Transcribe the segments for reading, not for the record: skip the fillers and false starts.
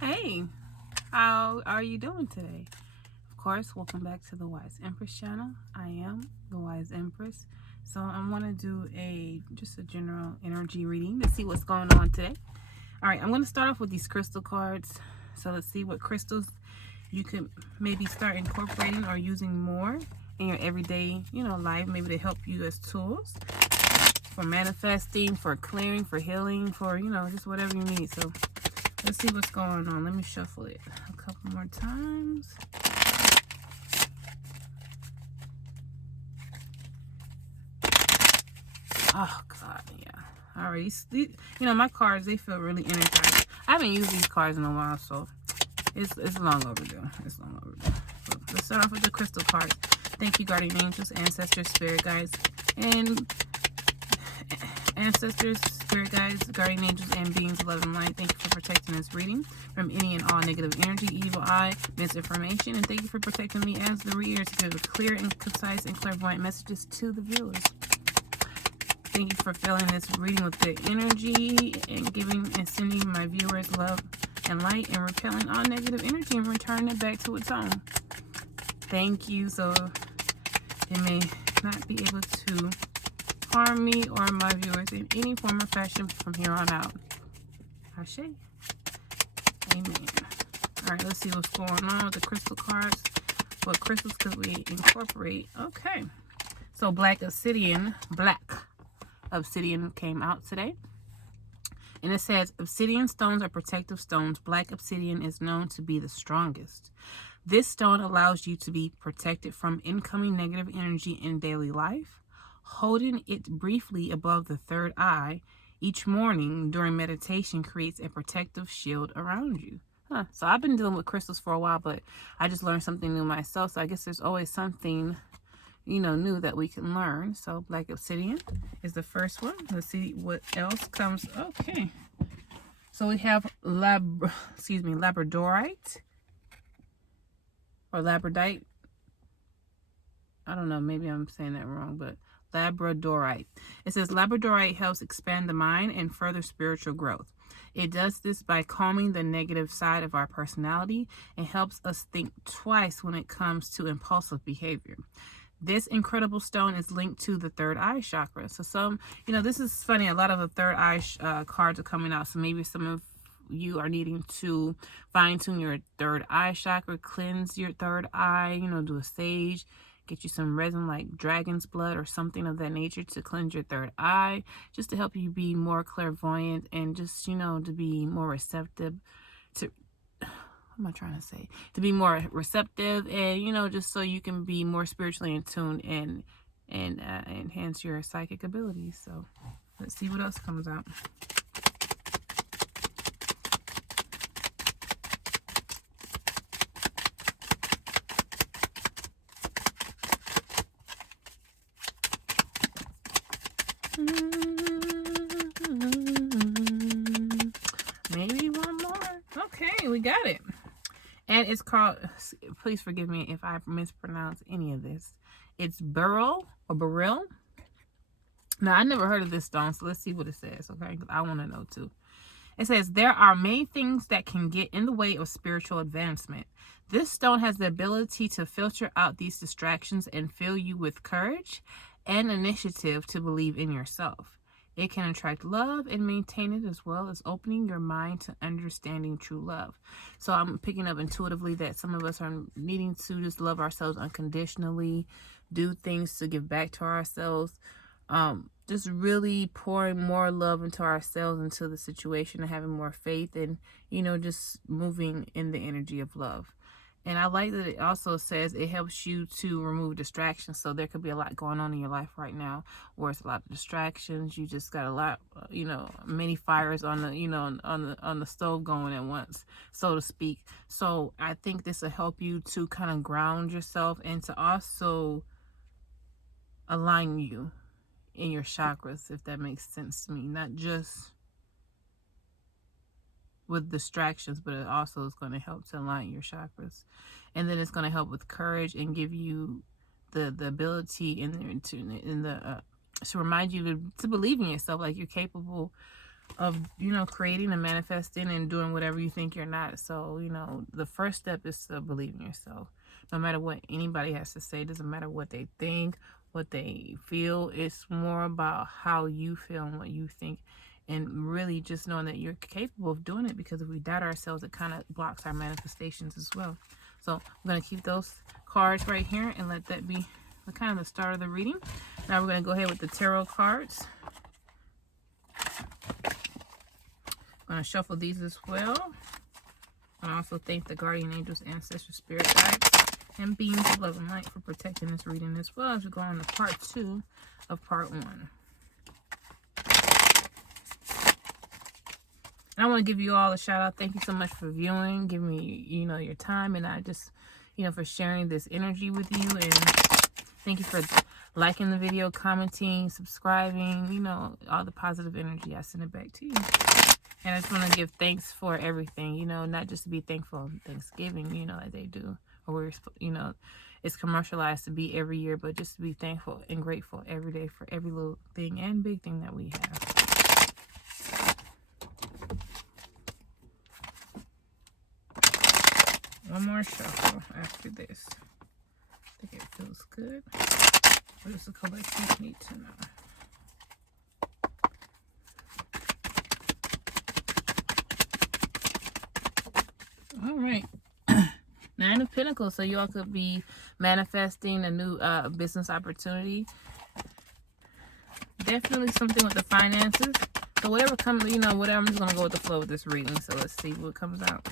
Hey, how are you doing today? Of course, welcome back to the Wise Empress channel. I am the Wise Empress. So I want to do just a general energy reading to see what's going on today. All right, I'm going to start off with these crystal cards. So let's see what crystals you could maybe start incorporating or using more in your everyday, life, maybe to help you as tools for manifesting, for clearing, for healing, for, just whatever you need. So let's see what's going on. Let me shuffle it a couple more times. Oh, God, yeah. All right. My cards, they feel really energized. I haven't used these cards in a while, so it's long overdue. It's long overdue. So let's start off with the crystal cards. Thank you, guardian angels, ancestors, spirit guides, and ancestors, spirit guides, guardian angels, and beings of love and light. Thank you for protecting this reading from any and all negative energy, evil eye, misinformation, and thank you for protecting me as the reader to give clear and concise and clairvoyant messages to the viewers. Thank you for filling this reading with good energy and giving and sending my viewers love and light and repelling all negative energy and returning it back to its own. Thank you, so it may not be able to harm me or my viewers in any form or fashion from here on out. Ashe. Amen. All right, let's see what's going on with the crystal cards. What crystals could we incorporate? Okay. So black obsidian came out today. And it says, obsidian stones are protective stones. Black obsidian is known to be the strongest. This stone allows you to be protected from incoming negative energy in daily life. Holding it briefly above the third eye each morning during meditation creates a protective shield around you. So I've been dealing with crystals for a while, but I just learned something new myself. So I guess there's always something new that we can learn. So black obsidian is the first one. Let's see what else comes. Okay. So we have labradorite or labradite. I don't know, maybe I'm saying that wrong, but labradorite. It says labradorite helps expand the mind and further spiritual growth. It does this by calming the negative side of our personality and helps us think twice when it comes to impulsive behavior. This incredible stone is linked to the third eye chakra. So this is funny. A lot of the third eye cards are coming out. So maybe some of you are needing to fine tune your third eye chakra, cleanse your third eye, do a sage, get you some resin like dragon's blood or something of that nature to cleanse your third eye, just to help you be more clairvoyant and just, to be more receptive to, what am I trying to say? To be more receptive and, just so you can be more spiritually in tune and enhance your psychic abilities. So let's see what else comes out. Maybe one more. Okay, we got it. And it's called, please forgive me if I mispronounce any of this. It's beryl or beryl. Now, I never heard of this stone, so let's see what it says, okay? Because I want to know too. It says, there are many things that can get in the way of spiritual advancement. This stone has the ability to filter out these distractions and fill you with courage and initiative to believe in yourself. It can attract love and maintain it, as well as opening your mind to understanding true love. So I'm picking up intuitively that some of us are needing to just love ourselves unconditionally, do things to give back to ourselves, just really pouring more love into ourselves, into the situation, and having more faith, and just moving in the energy of love. And I like that it also says it helps you to remove distractions. So there could be a lot going on in your life right now where it's a lot of distractions. You just got a lot, many fires on the, on the stove going at once, so to speak. So I think this will help you to kind of ground yourself and to also align you in your chakras, if that makes sense to me. Not just with distractions, but it also is going to help to align your chakras. And then it's going to help with courage and give you the ability to remind you to believe in yourself, like you're capable of, you know, creating and manifesting and doing whatever you think you're not. So, you know, the first step is to believe in yourself. No matter what anybody has to say, doesn't matter what they think, what they feel. It's more about how you feel and what you think, and really just knowing that you're capable of doing it, because if we doubt ourselves, it kind of blocks our manifestations as well. So I'm going to keep those cards right here and let that be the kind of the start of the reading. Now we're going to go ahead with the tarot cards. I'm going to shuffle these as well. I also thank the guardian angels, ancestors, spirit guides, and beings of love and light for protecting this reading, as well as we go on to part 2 of part 1. And I want to give you all a shout out. Thank you so much for viewing, giving me, you know, your time, and I just, you know, for sharing this energy with you. And thank you for liking the video, commenting, subscribing, you know, all the positive energy. I send it back to you. And I just want to give thanks for everything, you know, not just to be thankful on Thanksgiving, you know, like they do, or we're, you know, it's commercialized to be every year, but just to be thankful and grateful every day for every little thing and big thing that we have. One more shuffle after this. I think it feels good. What does the collective need to know? All right. 9 of Pentacles. So you all could be manifesting a new business opportunity. Definitely something with the finances. So whatever comes, you know, whatever, I'm just going to go with the flow of this reading. So let's see what comes out.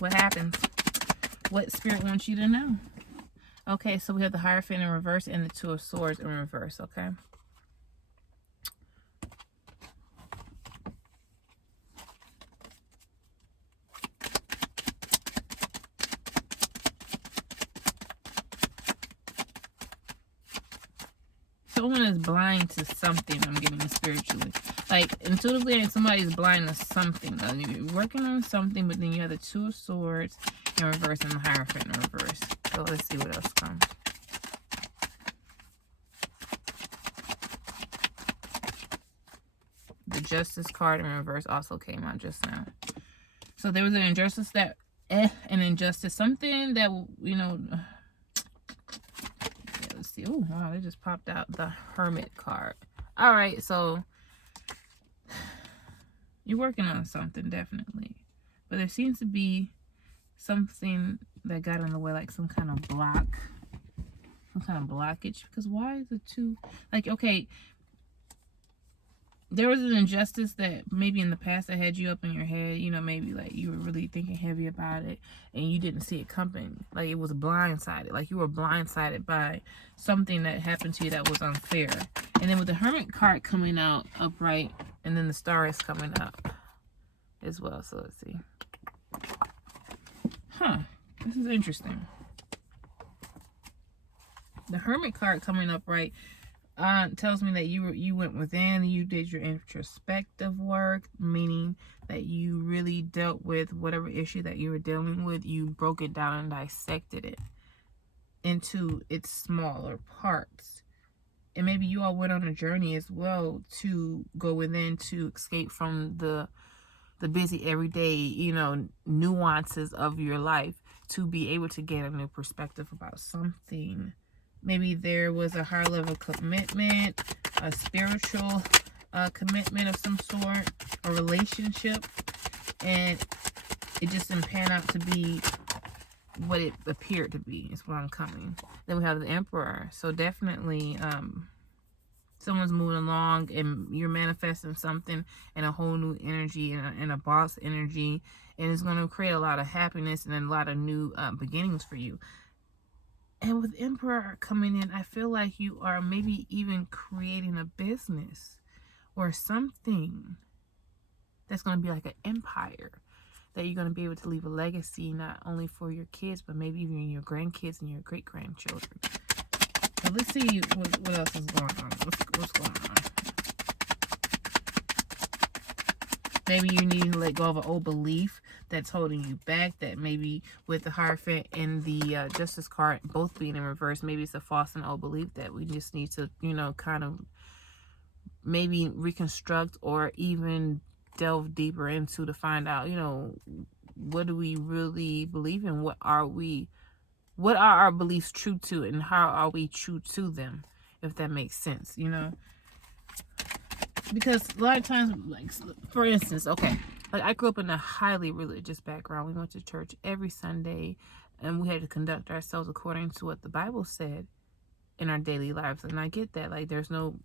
What happens? What Spirit wants you to know. Okay, so we have the Hierophant in reverse and the Two of Swords in reverse, okay? Someone is blind to something, I'm getting spiritually. Like, intuitively, somebody's blind to something. You're working on something, but then you have the Two of Swords in reverse and the Hierophant in reverse. So let's see what else comes. The Justice card in reverse also came out just now. So there was an injustice that, an injustice, something that, you know, let's see. Oh, wow, they just popped out the Hermit card. All right, so you're working on something, definitely. But there seems to be something that got in the way, like some kind of block, some kind of blockage. Because why is it two? Like, okay, there was an injustice that maybe in the past that had you up in your head, you know, maybe like you were really thinking heavy about it and you didn't see it coming. Like it was blindsided. Like you were blindsided by something that happened to you that was unfair. And then with the Hermit card coming out upright, and then the Star is coming up as well. So let's see. Huh. This is interesting. The Hermit card coming up right tells me that you went within, you did your introspective work, meaning that you really dealt with whatever issue that you were dealing with. You broke it down and dissected it into its smaller parts. And maybe you all went on a journey as well to go within, to escape from the busy everyday, you know, nuances of your life, to be able to get a new perspective about something. Maybe there was a higher level commitment, a spiritual commitment of some sort, a relationship, and it just didn't pan out to be what it appeared to be, is what I'm coming. Then we have the Emperor. So definitely someone's moving along and you're manifesting something in a whole new energy, and a boss energy, and it's going to create a lot of happiness and a lot of new beginnings for you. And with Emperor coming in, I feel like you are maybe even creating a business or something that's going to be like an empire, that you're going to be able to leave a legacy, not only for your kids, but maybe even your grandkids and your great-grandchildren. So let's see what else is going on. What's going on? Maybe you need to let go of an old belief that's holding you back. That maybe with the Hierophant and the Justice card both being in reverse, maybe it's a false and old belief that we just need to, you know, kind of maybe reconstruct or even delve deeper into to find out, what do we really believe in? What are our beliefs true to, and how are we true to them, if that makes sense, Because a lot of times, like, for instance, okay, like, I grew up in a highly religious background. We went to church every Sunday, and we had to conduct ourselves according to what the Bible said in our daily lives. And I get that, like, there's no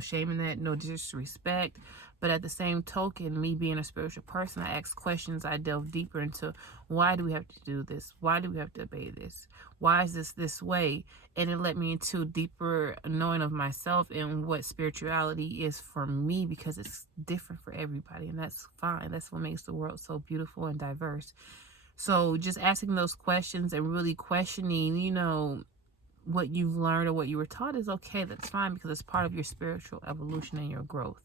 shame in that, no disrespect, but at the same token, me being a spiritual person, I ask questions. I delve deeper into, why do we have to do this? Why do we have to obey this? Why is this way? And it led me into deeper knowing of myself and what spirituality is for me, because it's different for everybody, and that's fine. That's what makes the world so beautiful and diverse. So just asking those questions and really questioning, what you've learned or what you were taught is okay. That's fine, because it's part of your spiritual evolution and your growth.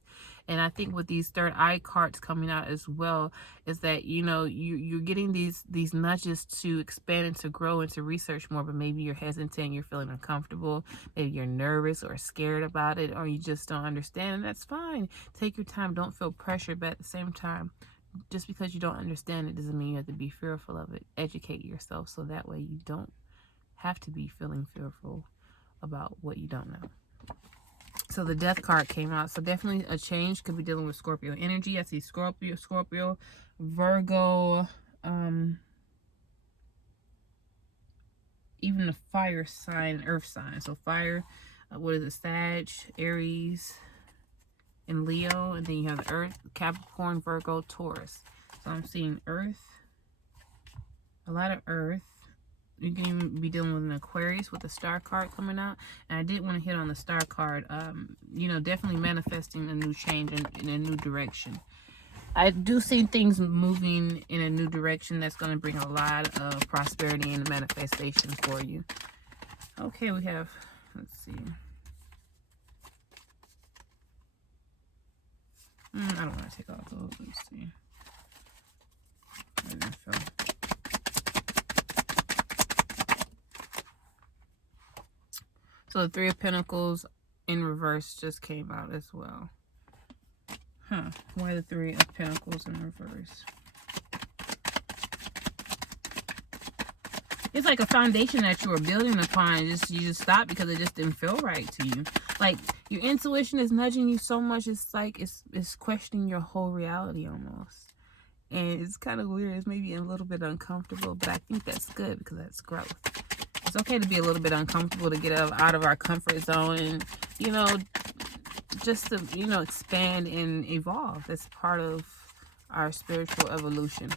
And I think with these third eye cards coming out as well, is that you're getting these nudges to expand and to grow and to research more, but maybe you're hesitant, you're feeling uncomfortable, maybe you're nervous or scared about it, or you just don't understand, and that's fine. Take your time, don't feel pressured, but at the same time, just because you don't understand it doesn't mean you have to be fearful of it. Educate yourself so that way you don't have to be feeling fearful about what you don't know. So the Death card came out. So definitely a change. Could be dealing with Scorpio energy. I see Scorpio, Virgo, even a fire sign, earth sign. So fire, what is it? Sag, Aries, and Leo. And then you have the Earth, Capricorn, Virgo, Taurus. So I'm seeing Earth, a lot of Earth. You can even be dealing with an Aquarius with the Star card coming out. And I did want to hit on the Star card. Definitely manifesting a new change in a new direction. I do see things moving in a new direction that's going to bring a lot of prosperity and manifestation for you. Okay, we have, let's see. I don't want to take off those. Let's see. There we go. So the Three of Pentacles in reverse just came out as well. Why the Three of Pentacles in reverse? It's like a foundation that you were building upon, and you just stopped because it just didn't feel right to you. Like, your intuition is nudging you so much, it's like it's questioning your whole reality almost. And it's kind of weird. It's maybe a little bit uncomfortable, but I think that's good because that's growth. It's okay to be a little bit uncomfortable, to get out of our comfort zone, and just to expand and evolve. That's part of our spiritual evolution.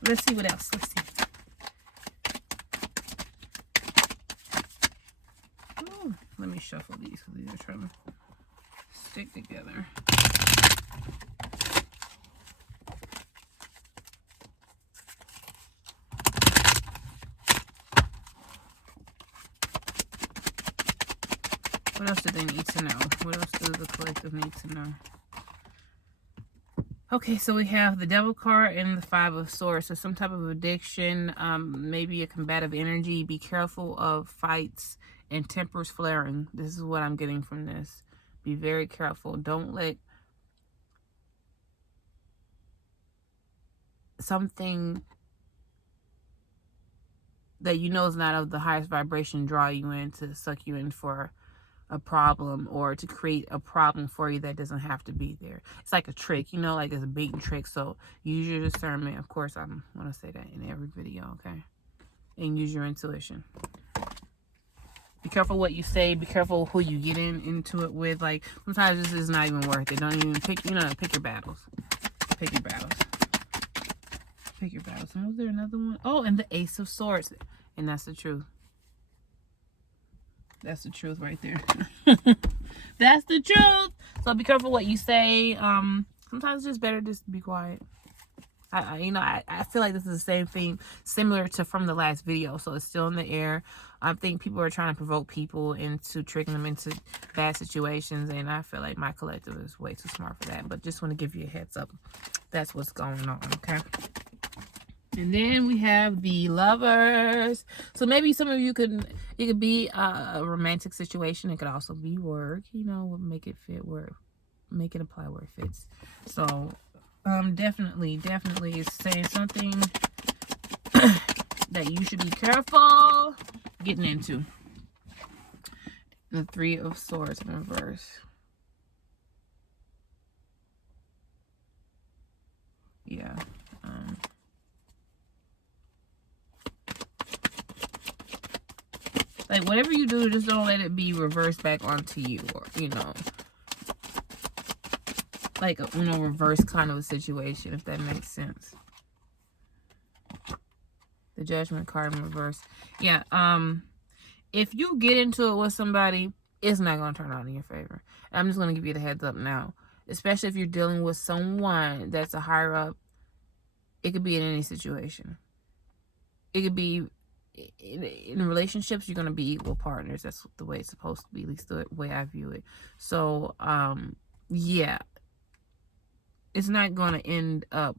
Let's see what else. Let's see. Ooh, let me shuffle these because these are trying to stick together. What else do they need to know? What else does the collective need to know? Okay, so we have the Devil card and the Five of Swords. So some type of addiction, maybe a combative energy. Be careful of fights and tempers flaring. This is what I'm getting from this. Be very careful. Don't let something that is not of the highest vibration draw you in, to suck you in for a problem, or to create a problem for you that doesn't have to be there. It's like a trick, like it's a bait and trick. So use your discernment. Of course, I want to say that in every video, okay? And use your intuition. Be careful what you say. Be careful who you get into it with. Like, sometimes this is not even worth it. Don't even pick your battles. Pick your battles. Pick your battles. And was there another one? Oh, and the Ace of Swords. And that's the truth. That's the truth right there. That's the truth. So be careful what you say. Sometimes it's just better just to be quiet. I feel like this is the same thing, similar to from the last video. So it's still in the air. I think people are trying to provoke people into tricking them into bad situations, and I feel like my collective is way too smart for that. But just want to give you a heads up. That's what's going on, okay? And then we have the Lovers. So maybe some of you it could be a romantic situation. It could also be work, we'll make it fit work. make it apply where it fits. So definitely is saying something that you should be careful getting into. The Three of Swords in reverse. Yeah. Like, whatever you do, just don't let it be reversed back onto you, or, you know, like a, you know, reverse kind of a situation, if that makes sense. The Judgment card in reverse. Yeah, if you get into it with somebody, it's not going to turn out in your favor. I'm just going to give you the heads up now. Especially if you're dealing with someone that's a higher up. It could be in any situation. It could be in relationships, you're going to be equal partners. That's the way it's supposed to be, at least the way I view it. So, yeah. It's not going to end up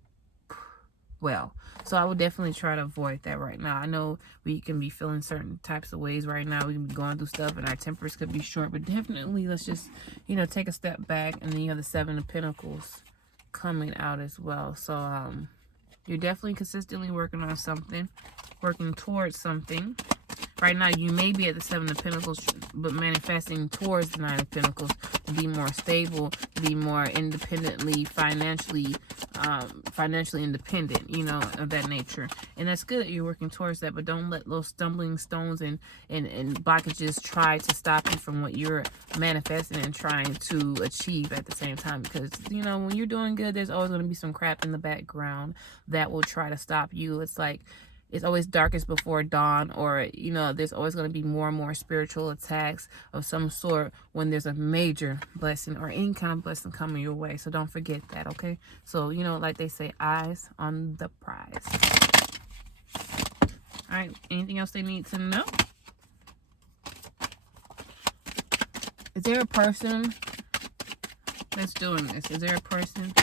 well. So I would definitely try to avoid that right now. I know we can be feeling certain types of ways right now. We can be going through stuff and our tempers could be short, but definitely let's just, you know, take a step back. And then you have the Seven of Pentacles coming out as well. So you're definitely consistently working on something, working towards something. Right now, you may be at the Seven of Pentacles, but manifesting towards the Nine of Pentacles to be more stable, to be more independently, financially independent, you know, of that nature. And that's good that you're working towards that, but don't let those stumbling stones and blockages try to stop you from what you're manifesting and trying to achieve at the same time. Because, you know, when you're doing good, there's always going to be some crap in the background that will try to stop you. It's like, it's always darkest before dawn, or, you know, there's always going to be more and more spiritual attacks of some sort when there's a major blessing or any kind of blessing coming your way. So don't forget that, okay? So, you know, like they say, eyes on the prize. All right, anything else they need to know? Is there a person that's doing this? Is there a person